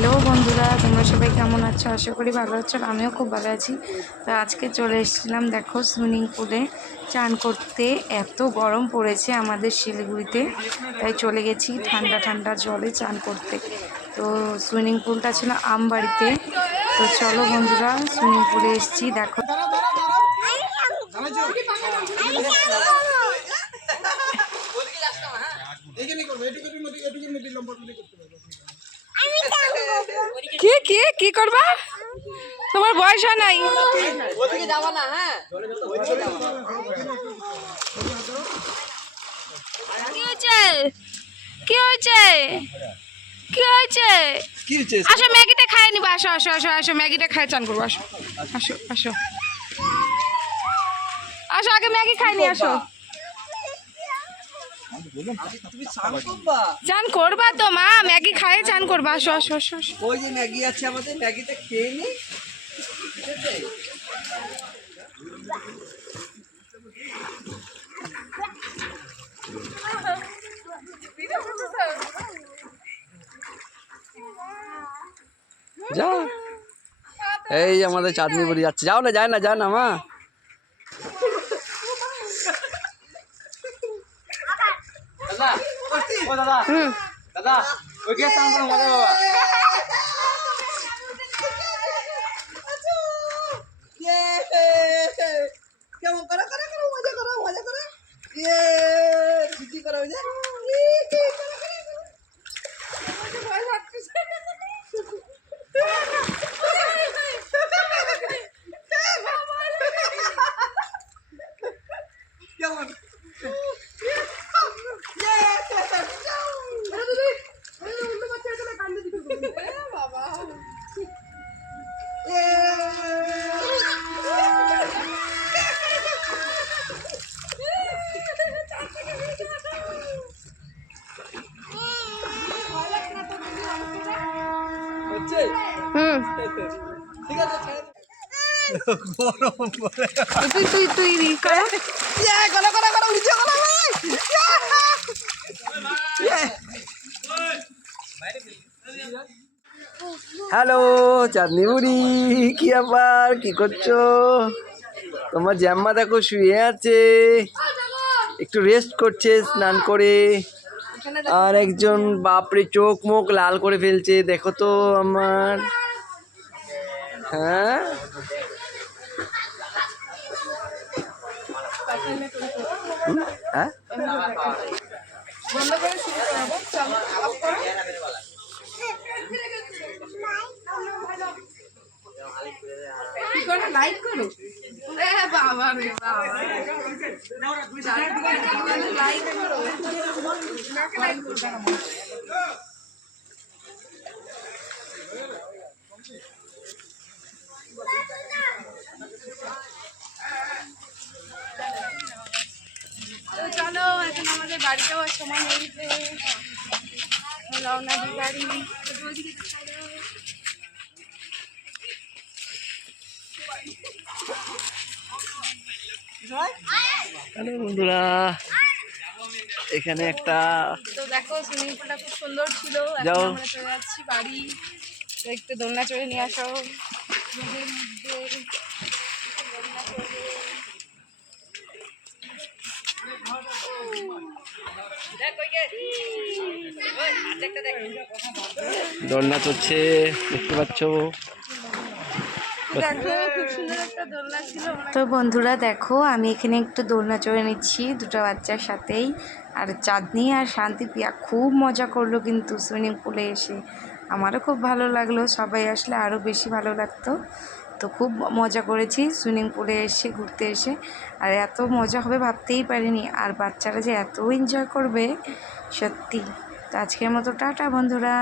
Hello বন্ধুরা, তোমরা সবাই কেমন আছো? আশা করি ভালো আছো। আমিও খুব ভালো আছি। তো আজকে চলে এসেছিলাম দেখো সুইমিং পুলে চান করতে। এত গরম পড়েছে আমাদের শিলিগুড়িতে, তাই চলে গেছি ঠান্ডা ঠান্ডা জলে চান করতে। তো সুইমিং পুলটা ছিল আমবাড়িতে। তো চলো বন্ধুরা, সুইমিং পুলে এসেছি দেখো। কি কি কি করবা? তোমার বয়স হয় নাই। কি হয়েছে? কি হয়েছে? কি হয়েছে? আসো ম্যাগিটা খাই নিবা। আসো আসো আসো আসো, ম্যাগিটা খাই চান করবো। আসো আসো আসো আসো, আগে ম্যাগি খাইনি। আসো চান করবা তো মা, ম্যাগি খাই চান করবা। আসো আসো আসো। ওই যে ম্যাগি আছে আমাদের, ম্যাগিটা খেয়ে নি। যা, এই আমাদের চাঁদনি বুড়ি যাচ্ছে। যাও না, যায় না, যায় না মা। দাদা ও দাদা, দাদা ওই কে চান করে মজা বাবা। কেমন করে করে করে মজা করো, মজা করো। ইয়ে ঠিকই করো ওই যে। কেমন ঠিক আছে, গরম তুই তুই কর। হ্যালো চাঁদনি বুড়ি, কি আবার কি করছো? তোমার জ্যাম্মা দেখো শুয়ে আছে, একটু রেস্ট করছে স্নান করে। আর একজন বাপরে চোখ মুখ লাল করে ফেলছে, দেখো তো আমার। হ্যাঁ হ্যাঁ, লাইক করো। বাবা রে বাবা, লাইক করো। চলো, এখন আমাদের বাড়িতেও সময় হয়ে গেছে। রওনা দি বাড়ি। হ্যালো বন্ধুরা, এখানে একটা তো দেখো সুইমিং পুলটা খুব সুন্দর ছিল। এখন যাও। আমরা চলে যাচ্ছি বাড়ি। তো একটু দোলনা চড়ে নিয়ে আসো রোদের মধ্যে। দোলনা চড়বে। দোলনা চড়ছে, দেখতে পাচ্ছ। দেখো খুব সুন্দর একটা দোলনা ছিল। তো বন্ধুরা দেখো, আমি এখানে একটু দোলনা চড়ে নিচ্ছি দুটো বাচ্চার সাথেই। আর চাঁদনি আর শান্তিপ্রিয়া খুব মজা করলো কিন্তু সুইমিং পুলে এসে। আমারও খুব ভালো লাগলো, সবাই আসলে আরও বেশি ভালো লাগতো। তো খুব মজা করেছি সুইমিং পুলে এসে, ঘুরতে এসে। আর এত মজা হবে ভাবতেই পারিনি। আর বাচ্চারা যে এত এনজয় করবে সত্যি। তো আজকের মতো টাটা বন্ধুরা।